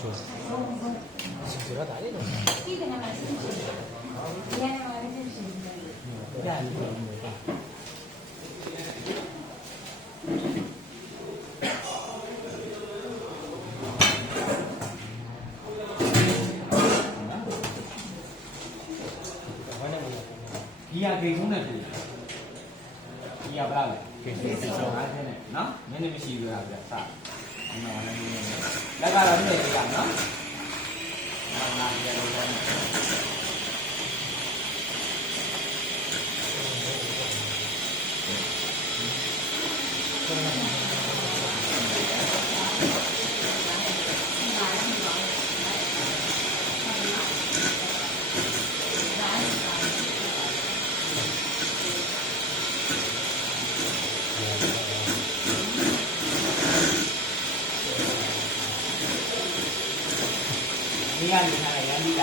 说，是这个大的东西。记得那个是谁？原来我是谁？这样子没办法。ဒီရဂိတ်ဆုံးနဲ့တူတယ်ဒီရပါလားဂိတ်ဆုံးအားဖြင့်နော်နည်းနည်းမရှိဘူးလားဗျာစဒီမှာလည်းနည်းနည်းလက်ကတော့နည်းနည်းကြနော်ငါကြည့်ရလို့你看你看，人家